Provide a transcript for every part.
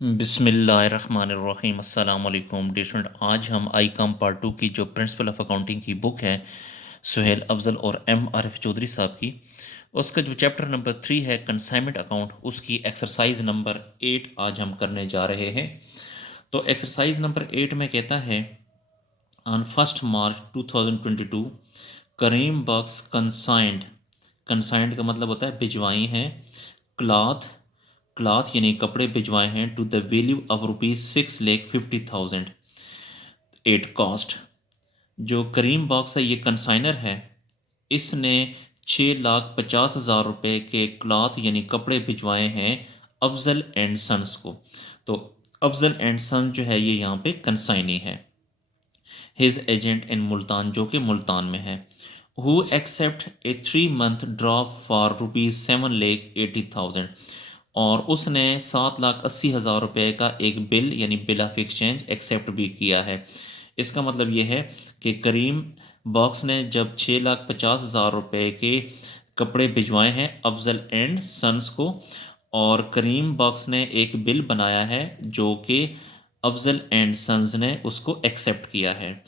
बिस्मिल्लाहिर्रहमानिर्रहीम अस्सलाम वालेकुम डियर स्टूडेंट। आज हम आई कॉम पार्ट 2 की जो प्रिंसिपल ऑफ अकाउंटिंग की बुक है सुहेल अफजल और एम आरिफ चौधरी साहब की, उसका जो चैप्टर नंबर 3 है कंसाइनमेंट अकाउंट, उसकी एक्सरसाइज नंबर 8 आज हम करने जा रहे हैं। तो एक्सरसाइज नंबर 8 में कहता है ऑन 1 मार्च 2022 करीम बॉक्स कंसाइंड। कंसाइंड का मतलब होता है भिजवाई हैं। क्लॉथ क्लॉथ यानी कपड़े भिजवाए हैं to the value of ₹6,50,000 at cost. जो करीम बॉक्स है ये कंसाइनर है, इसने 6,50,000 रुपये के क्लॉथ यानी कपड़े भिजवाए हैं अफजल एंड सन्स को। तो अफजल एंड सन जो है ये यहाँ पे कंसाइनी है। हिज एजेंट इन मुल्तान, जो कि मुल्तान में है, who accept a 3 month drop for ₹7,80,000, और उसने 7,80,000 रुपये का एक बिल यानी बिल ऑफ एक्सचेंज एक्सेप्ट भी किया है। इसका मतलब ये है कि करीम बॉक्स ने जब 6,50,000 रुपये के कपड़े भिजवाए हैं अफजल एंड सन्स को, और करीम बॉक्स ने एक बिल बनाया है जो कि अफजल एंड सन्स ने उसको एक्सेप्ट किया है।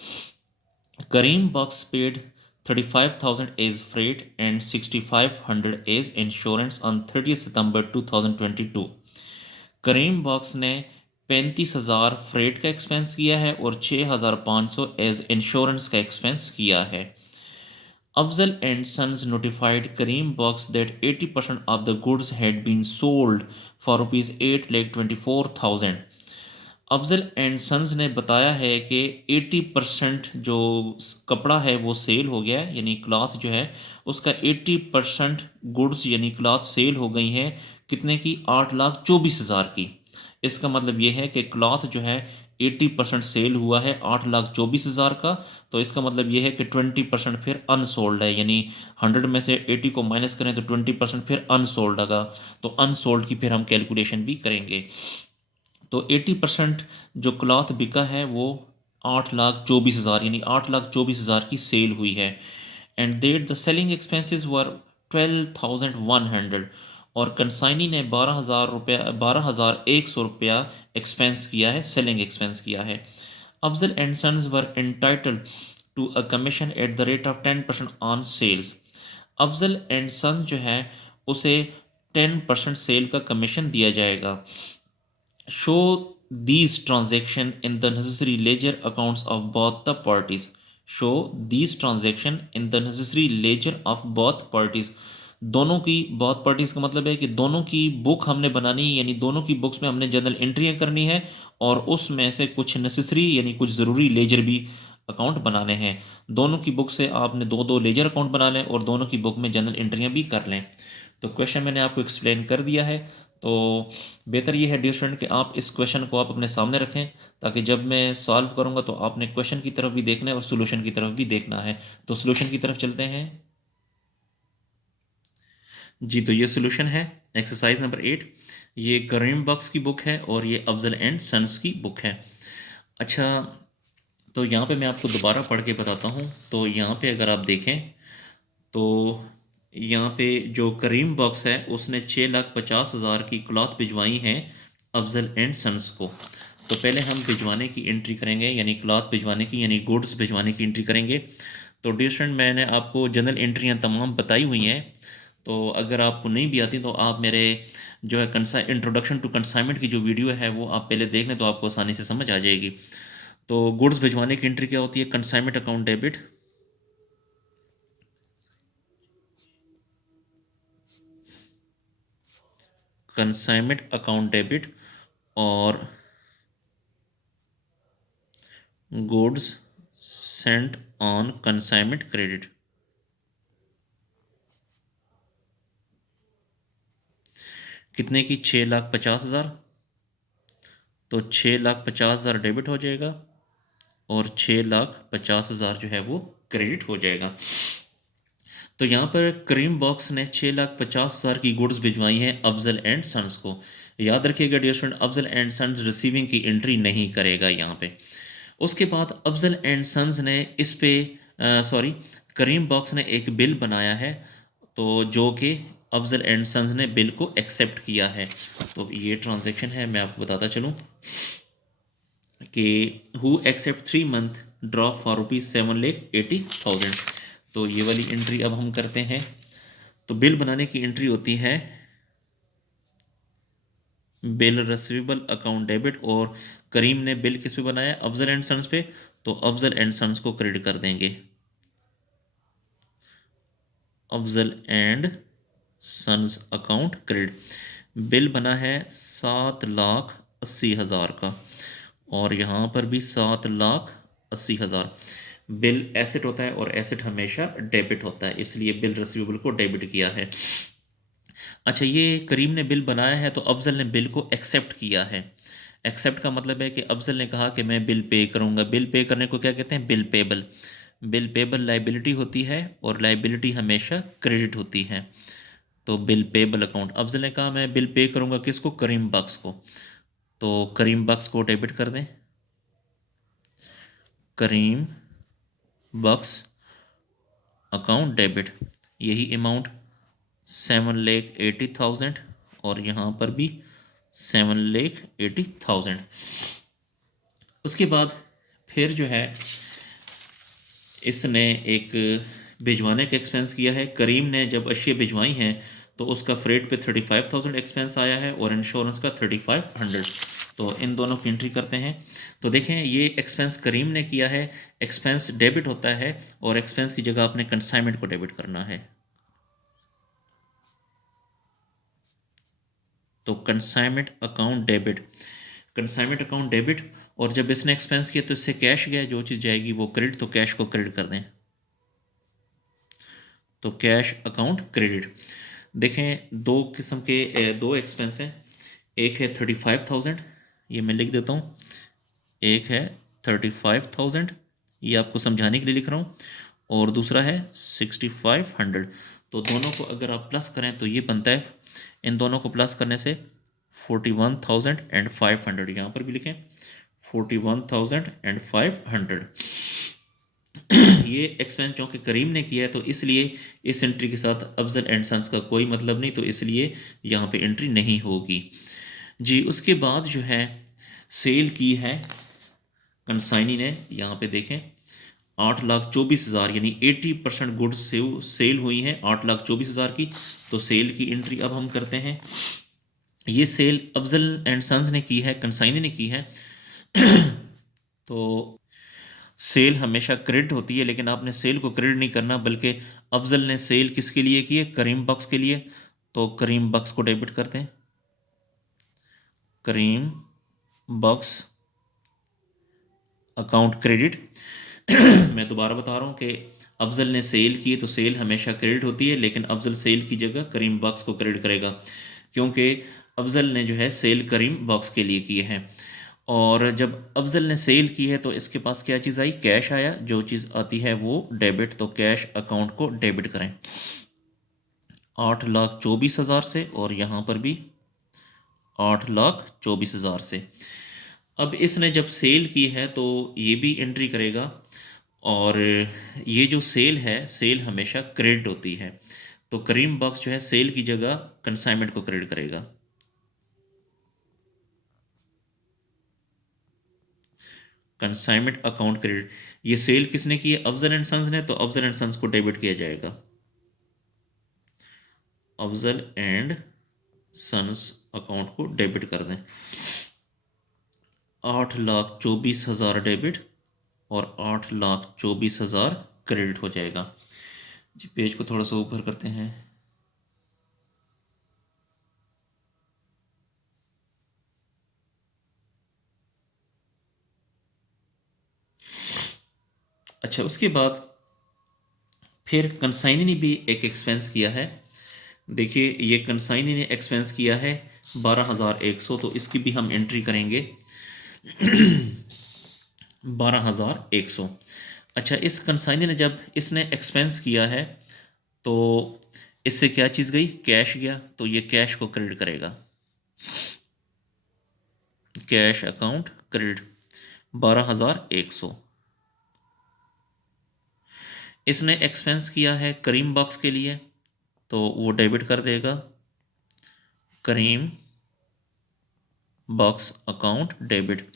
Karim Bux paid 35,000 as freight and 6,500 as insurance on 30 सितंबर 2022। करीम बॉक्स ने 35,000 फ्रेट का एक्सपेंस किया है और 6,500 एज इंश्योरेंस का एक्सपेंस किया है। Afzal and Sons notified Kareem Box that 80% of the goods had been sold for ₹8,24,000। Afzal and sons ने बताया है कि 80% जो कपड़ा है वो सेल हो गया है, यानी क्लॉथ जो है उसका 80% गुड्स यानी क्लॉथ सेल हो गई हैं। कितने की? 8,24,000 की। इसका मतलब ये है कि क्लॉथ जो है 80% सेल हुआ है 8,24,000 का। तो इसका मतलब ये है कि 20% फिर अनसोल्ड है, यानी 100 में से 80 को माइनस करें तो 20% फिर अनसोल्ड आएगा। तो अनसोल्ड की फिर हम कैलकुलेशन भी करेंगे। तो 80% जो क्लॉथ बिका है वो 8,24,000 यानी 8,24,000 की सेल हुई है। And that the selling expenses were 12,100, और कंसाइनी ने 12,100 रुपया एक्सपेंस किया है, सेलिंग एक्सपेंस किया है। Afzal and sons were entitled to a commission at the rate of 10% on sales. Afzal and sons जो है उसे 10% सेल का कमीशन दिया जाएगा। Show these transactions in the necessary ledger accounts of both the parties. Show these transactions in the necessary ledger of both parties. दोनों की, बहुत parties का मतलब है कि दोनों की बुक हमने बनानी है, यानी दोनों की बुक्स में हमने जनरल एंट्रियां करनी है, और उसमें से कुछ नेसेसरी यानी कुछ ज़रूरी लेजर भी अकाउंट बनाने हैं। दोनों की बुक से आपने दो दो लेजर अकाउंट बना लें और दोनों की बुक में जनरल एंट्रियां भी कर लें। तो क्वेश्चन मैंने आपको एक्सप्लेन कर दिया है। तो बेहतर ये है डियर स्टूडेंट कि आप इस क्वेश्चन को आप अपने सामने रखें, ताकि जब मैं सॉल्व करूंगा तो आपने क्वेश्चन की तरफ भी देखना है और सोल्यूशन की तरफ भी देखना है। तो सोल्यूशन की तरफ चलते हैं जी। तो ये सोल्यूशन है एक्सरसाइज नंबर 8। ये करीम बॉक्स की बुक है और ये अफजल एंड सन्स की बुक है। अच्छा, तो यहाँ पे मैं आपको दोबारा पढ़ के बताता हूँ। तो यहाँ पे अगर आप देखें तो यहाँ पे जो करीम बॉक्स है उसने 6,50,000 की क्लॉथ भिजवाई हैं अफजल एंड सन्स को। तो पहले हम भिजवाने की एंट्री करेंगे, यानी क्लॉथ भिजवाने की यानी गुड्स भिजवाने की एंट्री करेंगे। तो डियर स्टूडेंट, मैंने आपको जनरल एंट्रियाँ तमाम बताई हुई हैं। तो अगर आपको नहीं भी आती तो आप मेरे जो है इंट्रोडक्शन टू कंसाइनमेंट की जो वीडियो है वो आप पहले देख लें, तो आपको आसानी से समझ आ जाएगी। तो गुड्स भिजवाने की एंट्री क्या होती है? Consignment account debit, consignment account debit और goods sent on consignment credit. कितने की? 6,50,000। तो 6,50,000 डेबिट हो जाएगा और 6,50,000 जो है वो क्रेडिट हो जाएगा। तो यहाँ पर करीम बॉक्स ने 6,50,000 की गुड्स भिजवाई हैं अफजल एंड सन्स को। याद रखिएगा dear student, Afzal and sons receiving की एंट्री नहीं करेगा यहाँ पे। उसके बाद अफजल एंड सन्स ने करीम बॉक्स ने एक बिल बनाया है, तो जो कि अफजल एंड सन्स ने बिल को एक्सेप्ट किया है। तो ये ट्रांजैक्शन है, मैं आपको बताता चलूँ कि who accept 3 month draw for ₹7,80,000। तो ये वाली एंट्री अब हम करते हैं। तो बिल बनाने की एंट्री होती है बिल रिसीवेबल अकाउंट डेबिट, और करीम ने बिल किस पे बनाया? अफजल एंड सन्स पे। तो अफजल एंड सन्स को क्रेडिट कर देंगे, Afzal and sons account credit. Bill बना है 7,80,000 का, और यहाँ पर भी 7,80,000। बिल एसेट होता है और एसेट हमेशा डेबिट होता है, इसलिए बिल रिसीवेबल को डेबिट किया है। अच्छा, ये करीम ने बिल बनाया है तो अफजल ने बिल को एक्सेप्ट किया है। एक्सेप्ट का मतलब है कि अफजल ने कहा कि मैं बिल पे करूँगा। बिल पे करने को क्या कहते हैं? Bill payable. Bill payable liability होती है और लाइबिलिटी हमेशा क्रेडिट होती है। तो बिल पेबल अकाउंट, अफजल ने कहा मैं बिल पे करूँगा किसको? करीम बख्श को। तो करीम बख्श को डेबिट कर दें, करीम बख्श अकाउंट डेबिट। यही अमाउंट 7,80,000, और यहाँ पर भी 7,80,000। उसके बाद फिर जो है इसने एक भिजवाने का एक्सपेंस किया है। करीम ने जब अशिया भिजवाई हैं तो उसका फ्रेट पे 35,000 एक्सपेंस आया है और इंश्योरेंस का 3,500। तो इन दोनों की एंट्री करते हैं। तो देखें, ये एक्सपेंस करीम ने किया है। एक्सपेंस डेबिट होता है और एक्सपेंस की जगह आपने कंसाइनमेंट को डेबिट करना है। तो consignment account debit, consignment account debit. और जब इसने एक्सपेंस किया तो इससे कैश गया, जो चीज़ जाएगी वो क्रेडिट, तो कैश को क्रेडिट कर दें। तो कैश अकाउंट क्रेडिट। देखें, दो किस्म के दो एक्सपेंस हैं। एक है 35,000, ये मैं लिख देता हूँ। एक है 35,000, ये आपको समझाने के लिए लिख रहा हूँ, और दूसरा है 6,500। तो दोनों को अगर आप प्लस करें तो ये बनता है, इन दोनों को प्लस करने से 41,500। यहाँ पर भी लिखें 41,500। ये एक्सपेंस जो कि करीम ने किया है, तो इसलिए इस एंट्री के साथ अफजल एंड सन्स का कोई मतलब नहीं, तो इसलिए यहाँ पे एंट्री नहीं होगी जी। उसके बाद जो है सेल की है कंसाइनी ने, यहाँ पे देखें 8,24,000, यानी 80% गुड्स सेल हुई हैं 8,24,000 की। तो सेल की एंट्री अब हम करते हैं। ये सेल अफजल एंड सन्स ने की है, कंसाइनी ने की है। तो सेल हमेशा क्रेडिट होती है, लेकिन आपने सेल को क्रेडिट नहीं करना, बल्कि अफजल ने सेल किसके लिए की है? करीम बख्श के लिए। तो करीम बख्श को डेबिट करते हैं, करीम बख्श अकाउंट क्रेडिट। मैं दोबारा बता रहा हूँ कि अफजल ने सेल की तो सेल हमेशा क्रेडिट होती है, लेकिन अफजल सेल की जगह करीम बख्श को क्रेडिट करेगा, क्योंकि अफजल ने जो है सेल करीम बख्श के लिए की है। और जब अफजल ने सेल की है तो इसके पास क्या चीज़ आई? कैश आया। जो चीज़ आती है वो डेबिट, तो कैश अकाउंट को डेबिट करें 8,24,000 से, और यहाँ पर भी 8,24,000 से। अब इसने जब सेल की है तो ये भी एंट्री करेगा, और ये जो सेल है, सेल हमेशा क्रेडिट होती है, तो करीम बख्श जो है सेल की जगह कंसाइनमेंट को क्रेडिट करेगा। Consignment account credit. ये सेल किसने की है? अफजल एंड सन्स ने, तो अफजल एंड सन्स को डेबिट किया जाएगा, अफजल एंड सन्स अकाउंट को डेबिट कर दें। 8,24,000 डेबिट और 8,24,000 क्रेडिट हो जाएगा जी। पेज को थोड़ा सा ऊपर करते हैं। अच्छा, उसके बाद फिर कंसाइनी ने भी एक एक्सपेंस किया है। देखिए, ये कंसाइनी ने एक्सपेंस किया है 12,100, तो इसकी भी हम एंट्री करेंगे 12,100। अच्छा, इस कंसाइनी ने जब इसने एक्सपेंस किया है तो इससे क्या चीज़ गई? कैश गया, तो ये कैश को क्रेडिट करेगा, कैश अकाउंट क्रेडिट 12,100। इसने एक्सपेंस किया है करीम बख्श के लिए, तो वो डेबिट कर देगा करीम बॉक्स अकाउंट डेबिट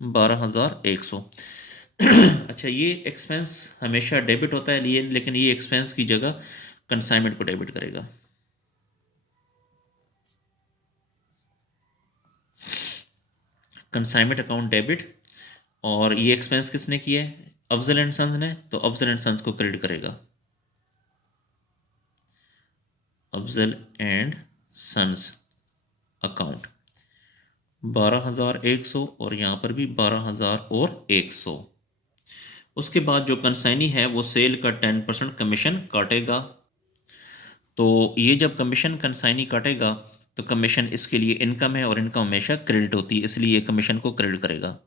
12,100। अच्छा, ये एक्सपेंस हमेशा डेबिट होता है लिए, लेकिन ये एक्सपेंस की जगह कंसाइनमेंट को डेबिट करेगा। कंसाइनमेंट अकाउंट डेबिट, और ये एक्सपेंस किसने किया है? अफजल एंड सन्स ने, तो अफजल एंड सन्स को क्रेडिट करेगा। अफजल एंड सन्स अकाउंट 12,100, और यहाँ पर भी 12,100। उसके बाद जो कंसाइनी है वो सेल का 10% कमीशन काटेगा। तो ये जब कमीशन कंसाइनी काटेगा तो कमीशन इसके लिए इनकम है, और इनकम हमेशा क्रेडिट होती है, इसलिए ये कमीशन को क्रेडिट करेगा।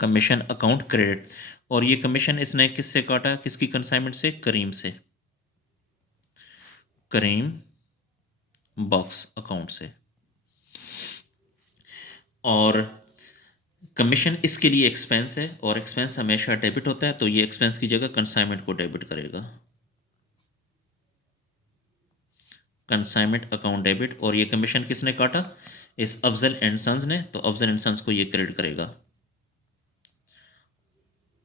कमीशन अकाउंट क्रेडिट, और ये कमीशन इसने किससे काटा? किसकी कंसाइनमेंट से? करीम से, करीम बॉक्स अकाउंट से। और कमीशन इसके लिए एक्सपेंस है, और एक्सपेंस हमेशा डेबिट होता है, तो ये एक्सपेंस की जगह कंसाइनमेंट को डेबिट करेगा। कंसाइनमेंट अकाउंट डेबिट, और ये कमीशन किसने काटा? इस अफजल एंड सन्स ने, तो अफजल एंड सन्स को ये क्रेडिट करेगा।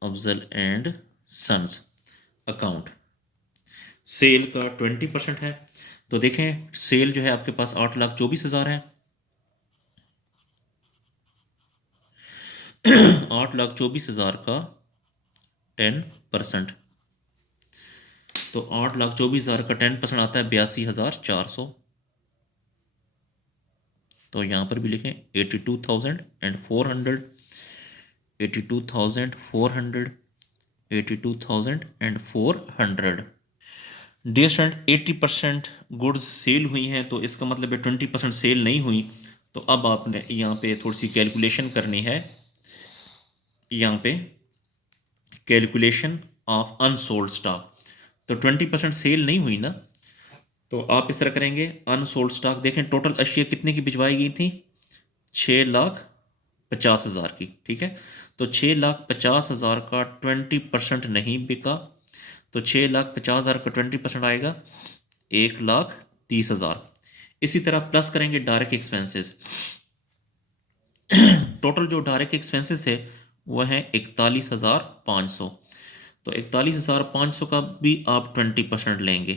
Afzal and sons account. Sale का 20% है, तो देखें सेल जो है आपके पास 8,24,000 है। 8,24,000 का 10%, तो 8,24,000 का 10% आता है 82,400। तो यहाँ पर भी लिखें 82,400, 82,400, 82,400। डियर स्टूडेंट, 80% गुड्स सेल हुई हैं, तो इसका मतलब है 20% सेल नहीं हुई। तो अब आपने यहाँ पे थोड़ी सी कैलकुलेशन करनी है। यहाँ पे कैलकुलेशन ऑफ अनसोल्ड स्टॉक, तो 20% सेल नहीं हुई ना, तो आप इस तरह करेंगे। अनसोल्ड स्टॉक देखें, टोटल अशिया कितने की भिजवाई गई थी? 6,50,000 की, ठीक है। तो 6,50,000 का 20% नहीं बिका, तो 6,50,000 का 20% आएगा 1,30,000। इसी तरह प्लस करेंगे डायरेक्ट एक्सपेंसेस। टोटल जो डायरेक्ट एक्सपेंसेस थे वह हैं 41,500, तो 41,500 का भी आप 20% लेंगे,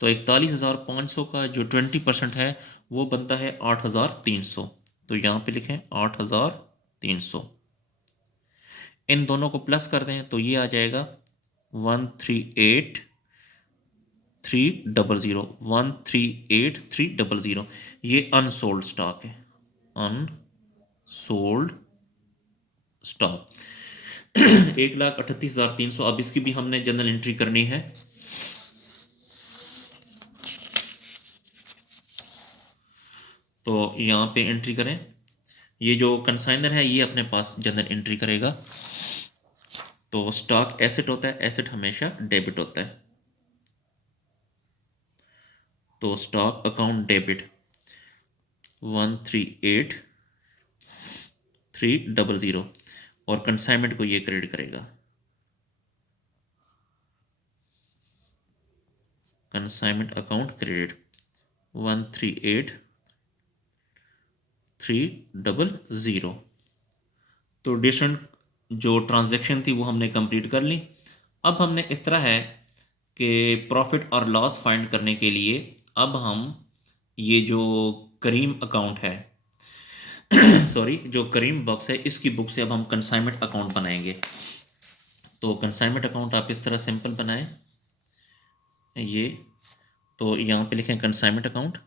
तो 41,500 का जो 20% है वो बनता है 8,300। तो यहाँ पे लिखें 8,300। इन दोनों को प्लस कर दें तो ये आ जाएगा 138,300, 138,300। ये अनसोल्ड स्टॉक है, अनसोल्ड स्टॉक। 1,38,300। अब इसकी भी हमने जनरल एंट्री करनी है। तो यहाँ पे एंट्री करें, ये जो कंसाइनर है ये अपने पास जनरल एंट्री करेगा। तो स्टॉक एसेट होता है, एसेट हमेशा डेबिट होता है, तो स्टॉक अकाउंट डेबिट 138,300, और कंसाइनमेंट को ये क्रेडिट करेगा। Consignment account credit 138,300। तो डिफरेंट जो ट्रांजैक्शन थी वो हमने कंप्लीट कर ली। अब हमने इस तरह है कि प्रॉफिट और लॉस फाइंड करने के लिए अब हम ये जो करीम अकाउंट है सॉरी, जो करीम बॉक्स है इसकी बुक से अब हम कंसाइनमेंट अकाउंट बनाएंगे। तो कंसाइनमेंट अकाउंट आप इस तरह सिंपल बनाएं, ये तो यहाँ पे लिखें कंसाइनमेंट अकाउंट,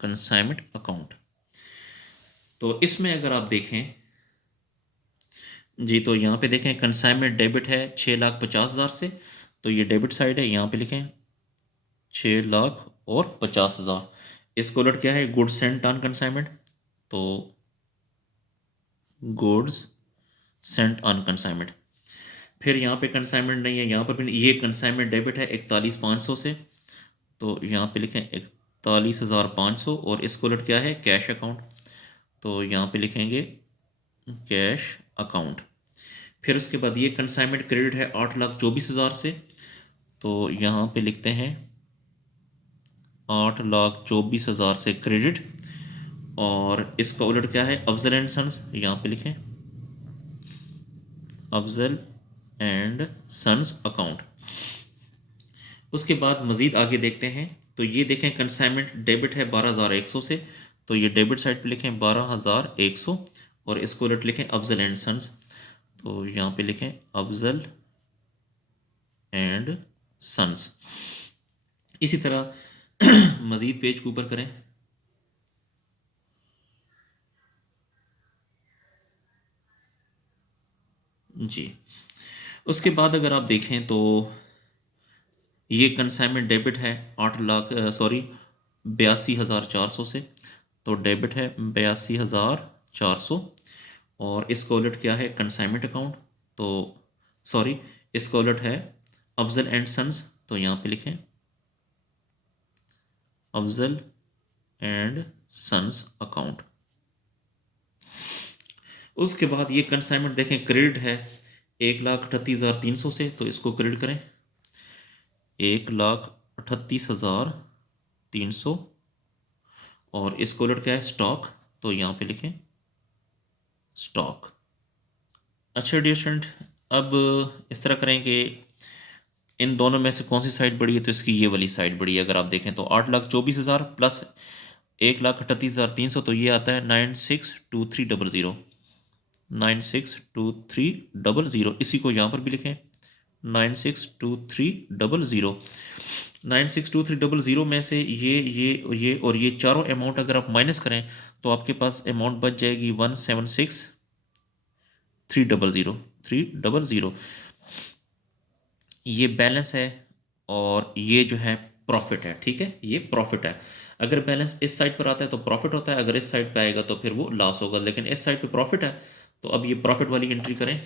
कंसाइनमेंट अकाउंट। तो इसमें अगर आप देखें जी, तो यहाँ पे देखें कंसाइनमेंट डेबिट है 6,50,000 से, तो ये डेबिट साइड है। यहाँ पे लिखें 6,50,000। इसको उलट क्या है? गुड्स सेंट ऑन कंसाइनमेंट, तो गुड्स सेंट ऑन कंसाइनमेंट। फिर यहाँ पे कंसाइनमेंट नहीं है, यहाँ पर भी ये कंसाइनमेंट डेबिट है 41,500 से, तो यहाँ पे लिखें 41,500, और इसको उलट क्या है? कैश अकाउंट, तो यहाँ पे लिखेंगे कैश अकाउंट। फिर उसके बाद ये कंसाइनमेंट क्रेडिट है 8,24,000 से, तो यहाँ पे लिखते हैं 8,24,000 से क्रेडिट। और इसका उलट क्या है, अफजल एंड सन्स, यहाँ पे लिखें अफजल एंड सन्स अकाउंट। उसके बाद मज़ीद आगे देखते हैं, तो ये देखें कंसाइनमेंट डेबिट है 12,100 से, तो ये डेबिट साइड पे लिखें 12,100 और इसको उलट लिखें अफजल एंड सन्स, तो यहाँ पे लिखें अफजल एंड सन्स। इसी तरह मज़ीद पेज के ऊपर करें, जी। उसके बाद अगर आप देखें तो ये कंसाइनमेंट डेबिट है 82,400 से, तो डेबिट है 82,400 और इसका उलट क्या है कंसाइनमेंट अकाउंट, तो सॉरी इसका उलट है अफजल एंड सन्स, तो यहाँ पे लिखें अफजल एंड सन्स अकाउंट। उसके बाद ये कंसाइनमेंट देखें क्रेडिट है 1,38,300 से, तो इसको क्रेडिट करें 1,38,300 और इसको उलट क्या है स्टॉक, तो यहाँ पे लिखें स्टॉक। अच्छा डियर स्टूडेंट, अब इस तरह करें कि इन दोनों में से कौन सी साइड बढ़ी है, तो इसकी ये वाली साइड बढ़ी है। अगर आप देखें तो 8,24,000 प्लस 1,38,300, तो ये आता है 962300, 962300। इसी को यहाँ पर भी लिखें 962300। 962300 में से ये और ये चारों अमाउंट अगर आप माइनस करें तो आपके पास अमाउंट बच जाएगी 176,300। ये बैलेंस है और ये जो है प्रॉफिट है, ठीक है, ये प्रॉफिट है। अगर बैलेंस इस साइड पर आता है तो प्रॉफिट होता है, अगर इस साइड पे आएगा तो फिर वो लॉस होगा, लेकिन इस साइड पे प्रॉफिट है। तो अब ये प्रॉफिट वाली एंट्री करें,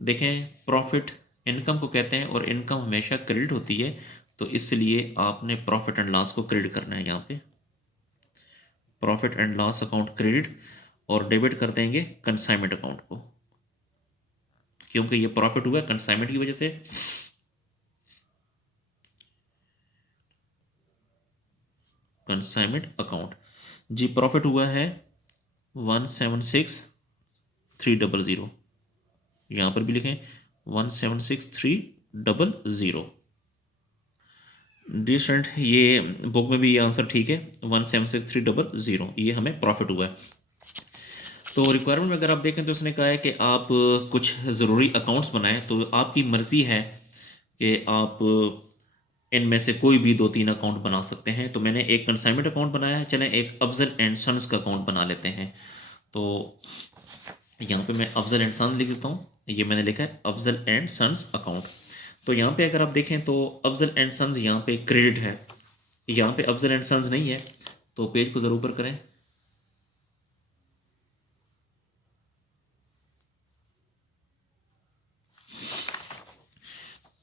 देखें प्रॉफिट इनकम को कहते हैं और इनकम हमेशा क्रेडिट होती है, तो इसलिए आपने प्रॉफिट एंड लॉस को क्रेडिट करना है। यहाँ पे profit and loss account credit और डेबिट कर देंगे कंसाइनमेंट अकाउंट को, क्योंकि ये प्रॉफिट हुआ कंसाइनमेंट की वजह से। कंसाइनमेंट अकाउंट जी, प्रॉफिट हुआ है 176,300, यहाँ पर भी लिखें 176,300। डी स्टूडेंट, ये बुक में भी ये आंसर ठीक है, 176,300 ये हमें प्रॉफिट हुआ है। तो रिक्वायरमेंट में अगर आप देखें तो उसने कहा है कि आप कुछ ज़रूरी अकाउंट्स बनाएं, तो आपकी मर्ज़ी है कि आप इनमें से कोई भी 2-3 अकाउंट बना सकते हैं। तो मैंने एक कंसाइनमेंट अकाउंट बनाया है, चलें एक अफजल एंड सन्स का अकाउंट बना लेते हैं। तो यहाँ पे मैं अफजल एंड सन्स लिख देता हूँ, ये मैंने लिखा है अफजल एंड सन्स अकाउंट। तो यहाँ पे अगर आप देखें तो अफजल एंड सन्स यहाँ पे क्रेडिट है, यहाँ पे अफजल एंड सन्स नहीं है, तो पेज को ज़रूर ऊपर करें।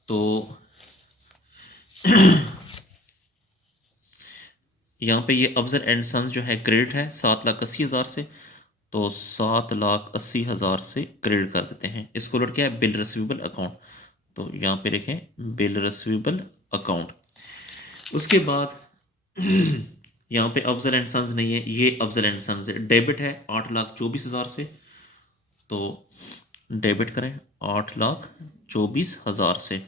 तो यहाँ पे ये अफजल एंड सन्स जो है क्रेडिट है 7,80,000 से, तो 7,80,000 से क्रेडिट कर देते हैं। इसको उलट क्या है बिल रिसीवेबल अकाउंट, तो यहाँ पे लिखें बिल रिसीवेबल अकाउंट। उसके बाद यहाँ पे अफजल एंड सन्स नहीं है, ये अफजल एंड सन्स है। डेबिट है 8,24,000 से, तो डेबिट करें 8,24,000 से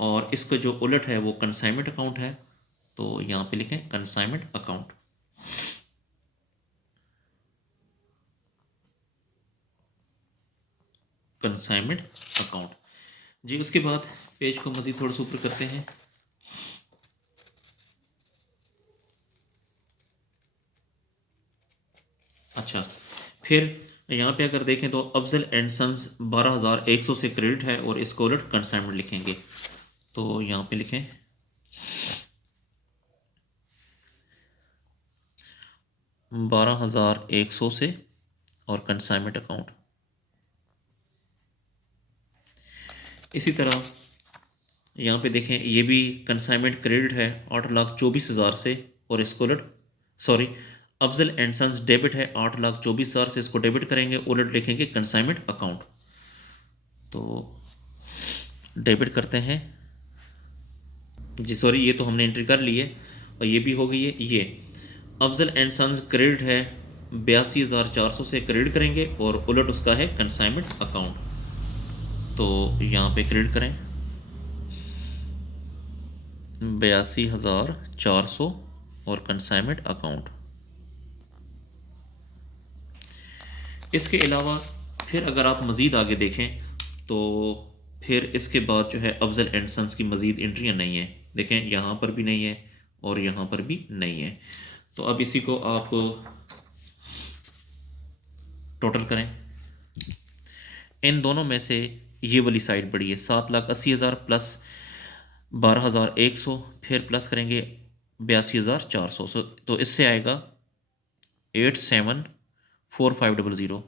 और इसका जो उलट है वो कंसाइनमेंट अकाउंट है, तो यहाँ पे लिखें कंसाइनमेंट अकाउंट। कंसाइनमेंट अकाउंट जी। उसके बाद पेज को मज़ीद थोड़ा सा ऊपर करते हैं। अच्छा, फिर यहाँ पे अगर देखें तो अफजल एंड सन्स 12,100 से क्रेडिट है और इसको उलट कंसाइनमेंट लिखेंगे, तो यहाँ पे लिखें 12,100 से और कंसाइनमेंट अकाउंट। इसी तरह यहाँ पे देखें ये भी कंसाइनमेंट क्रेडिट है 8,24,000 से और इसको उलट sorry Afzal and sons debit है 8,24,000 से, इसको डेबिट करेंगे, उलट लिखेंगे कंसाइनमेंट अकाउंट। तो डेबिट करते हैं जी, सॉरी ये तो हमने एंट्री कर ली है और ये भी हो गई है। ये अफजल एंड सन्स क्रेडिट है 82,400 से, क्रेडिट करेंगे और उलट उसका है कंसाइनमेंट अकाउंट। तो यहाँ पे क्रेडिट करें 82,400 और कंसाइनमेंट अकाउंट। इसके अलावा फिर अगर आप मज़ीद आगे देखें तो फिर इसके बाद जो है अफजल एंड सन्स की मज़ीद एंट्रियाँ नहीं हैं। देखें यहाँ पर भी नहीं है और यहाँ पर भी नहीं है। तो अब इसी को आप टोटल करें। इन दोनों में से ये वाली साइड बड़ी है, 7,80,000 प्लस 12,100, फिर प्लस करेंगे 82,400, तो इससे आएगा 874500।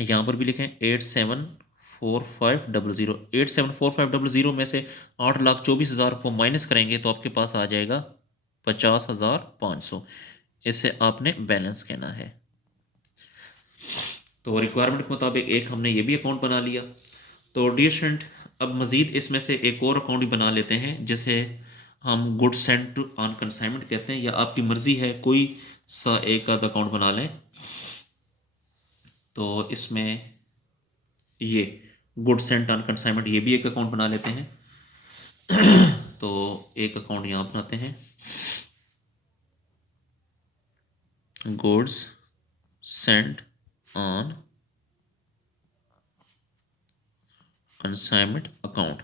यहाँ पर भी लिखें 874500। 874500 में से 8,24,000 को माइनस करेंगे तो आपके पास आ जाएगा 50,500। इससे आपने बैलेंस कहना है। तो रिक्वायरमेंट के मुताबिक एक हमने ये भी अकाउंट बना लिया। तो डियर स्टूडेंट, अब मज़ीद इसमें से एक और अकाउंट भी बना लेते हैं जिसे हम गुड्स सेंट ऑन कंसाइनमेंट कहते हैं, या आपकी मर्ज़ी है कोई सा एक आध अकाउंट बना लें। तो इसमें ये गुड्स सेंट ऑन कंसाइनमेंट ये भी एक अकाउंट बना लेते हैं। तो एक अकाउंट यहाँ बनाते हैं, goods sent on consignment account.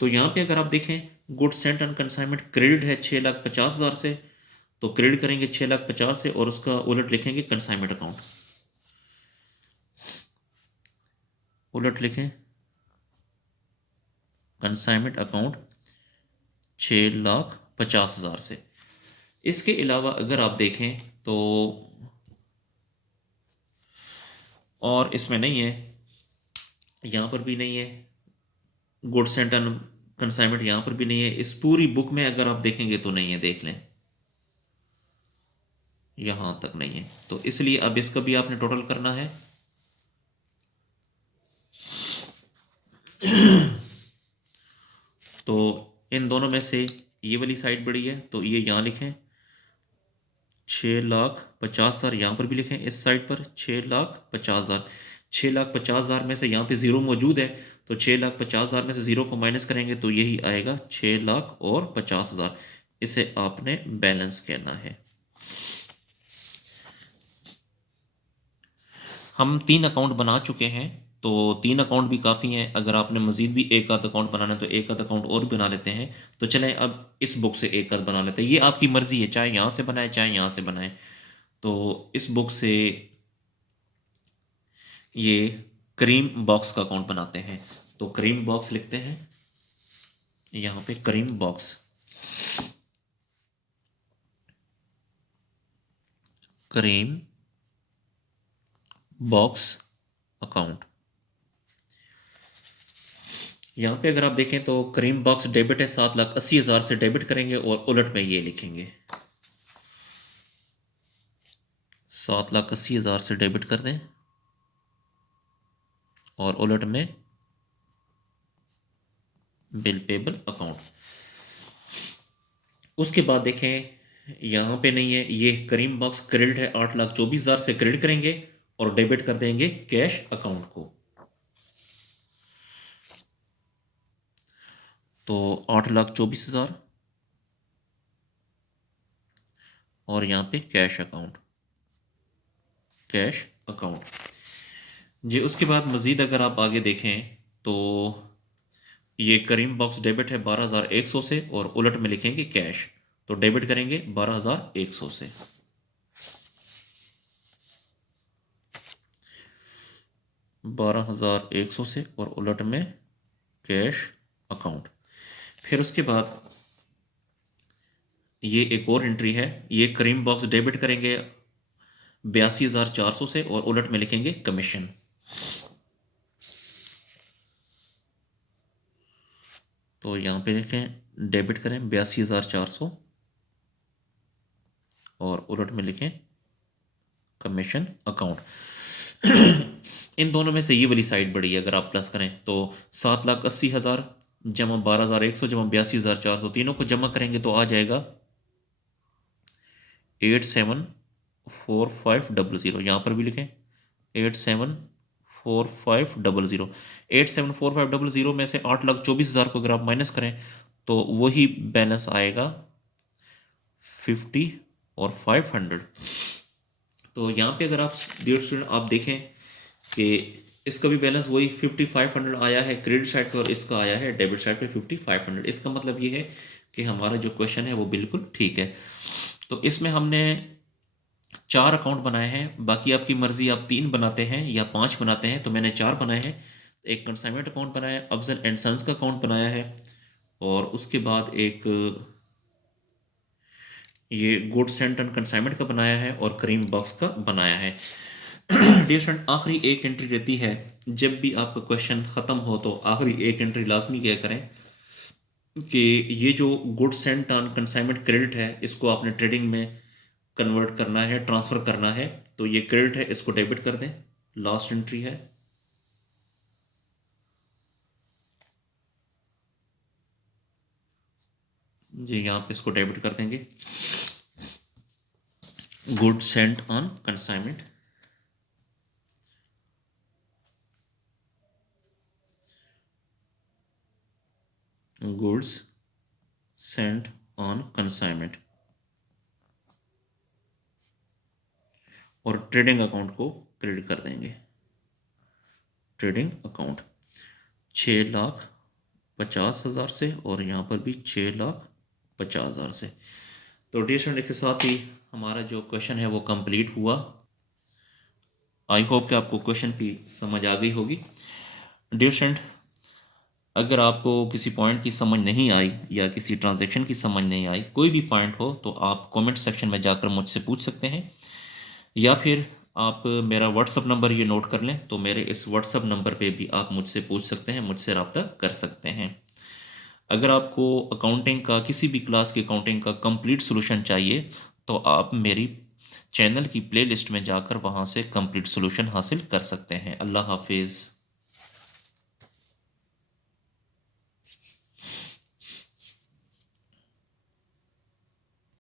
तो यहाँ पे अगर आप देखें goods sent on consignment credit है 6,50,000 से, तो क्रेडिट करेंगे 6,50,000 से और उसका उलट लिखेंगे कंसाइनमेंट अकाउंट। उलट लिखें कंसाइनमेंट अकाउंट 6,50,000 से। इसके अलावा अगर आप देखें तो और इसमें नहीं है, यहाँ पर भी नहीं है, गुड्स सेंट ऑन कंसाइनमेंट यहाँ पर भी नहीं है, इस पूरी बुक में अगर आप देखेंगे तो नहीं है, देख लें यहाँ तक नहीं है। तो इसलिए अब इसका भी आपने टोटल करना है। तो इन दोनों में से ये वाली साइड बड़ी है, तो ये यहाँ लिखें 6,50,000, यहाँ पर भी लिखें इस साइड पर 6,50,000। 6,50,000 में से यहाँ पे ज़ीरो मौजूद है, तो 6,50,000 में से ज़ीरो को माइनस करेंगे तो यही आएगा 6,50,000। इसे आपने बैलेंस कहना है। हम 3 अकाउंट बना चुके हैं, तो 3 अकाउंट भी काफ़ी हैं। अगर आपने मज़ीद भी एक आध अकाउंट बनाना है तो एक आध अकाउंट और भी बना लेते हैं। तो चलें अब इस बुक से एक आध बना लेते हैं, ये आपकी मर्ज़ी है, चाहे यहाँ से बनाए चाहे यहाँ से बनाए। तो इस बुक से ये करीम बॉक्स का अकाउंट बनाते हैं। तो करीम बॉक्स लिखते हैं यहाँ पे, करीम बॉक्स, करीम बॉक्स अकाउंट। यहाँ पे अगर आप देखें तो करीम बॉक्स डेबिट है 7,80,000 से, डेबिट करेंगे और उलट में ये लिखेंगे 7,80,000 से डेबिट कर दें और उलट में बिल पेबल अकाउंट। उसके बाद देखें यहाँ पे नहीं है, ये करीम बॉक्स क्रेडिट है 8,24,000 से, क्रेडिट करेंगे और डेबिट कर देंगे कैश अकाउंट को। तो 8,24,000 और यहाँ पे कैश अकाउंट, कैश अकाउंट जी। उसके बाद मज़ीद अगर आप आगे देखें तो ये करीम बॉक्स डेबिट है 12,100 से और उलट में लिखेंगे कैश, तो डेबिट करेंगे 12,100 से। $12,100 से और उलट में कैश अकाउंट। फिर उसके बाद ये एक और एंट्री है, ये करीम बॉक्स डेबिट करेंगे 82,400 से और उलट में लिखेंगे कमीशन। तो यहाँ पे लिखें डेबिट करें 82,400 और उलट में लिखें कमीशन अकाउंट। इन दोनों में से ये वाली साइड बड़ी है, अगर आप प्लस करें तो 7,80,000 जमा 12,100 जमा 82,400, तीनों को जमा करेंगे तो आ जाएगा 874500। यहाँ पर भी लिखें 874500। 874500 में से 8,24,000 को अगर आप माइनस करें तो वही बैलेंस आएगा 50 और 500। तो यहाँ पे अगर आप डियर स्टूडेंट आप देखें कि इसका भी बैलेंस वही 5500 आया है क्रेडिट साइड पे, और इसका आया है डेबिट साइड पे 5500। इसका मतलब ये है कि हमारा जो क्वेश्चन है वो बिल्कुल ठीक है। तो इसमें हमने 4 अकाउंट बनाए हैं, बाकी आपकी मर्ज़ी आप 3 बनाते हैं या 5 बनाते हैं, तो मैंने 4 बनाए हैं। एक कंसाइनमेंट अकाउंट बनाया है, अफजल एंड सन्स का अकाउंट बनाया है, और उसके बाद एक ये गुड्स एंड कंसाइनमेंट का बनाया है, और करीम बॉक्स का बनाया है। डियर फ्रेंड, आखिरी एक एंट्री रहती है, जब भी आपका क्वेश्चन ख़त्म हो तो आखिरी एक एंट्री लाजमी क्या करें कि ये जो goods and on consignment credit है इसको आपने ट्रेडिंग में कन्वर्ट करना है, ट्रांसफ़र करना है। तो ये क्रेडिट है, इसको डेबिट कर दें, लास्ट एंट्री है। जी यहाँ पे इसको डेबिट कर देंगे, goods sent on consignment, goods sent on consignment, और ट्रेडिंग अकाउंट को क्रेडिट कर देंगे। ट्रेडिंग अकाउंट 6,50,000 से, और यहाँ पर भी 6,50,000 से। तो डियर स्टूडेंट, इसके साथ ही हमारा जो क्वेश्चन है वो कंप्लीट हुआ। आई होप कि आपको क्वेश्चन की समझ आ गई होगी। डियर स्टूडेंट, अगर आपको किसी पॉइंट की समझ नहीं आई या किसी ट्रांजैक्शन की समझ नहीं आई, कोई भी पॉइंट हो, तो आप कमेंट सेक्शन में जाकर मुझसे पूछ सकते हैं, या फिर आप मेरा व्हाट्सअप नंबर ये नोट कर लें, तो मेरे इस व्हाट्सअप नंबर पे भी आप मुझसे पूछ सकते हैं, मुझसे रब्ता कर सकते हैं। अगर आपको अकाउंटिंग का, किसी भी क्लास की अकाउंटिंग का कंप्लीट सॉल्यूशन चाहिए, तो आप मेरी चैनल की प्लेलिस्ट में जाकर वहाँ से कंप्लीट सॉल्यूशन हासिल कर सकते हैं। अल्लाह हाफिज़।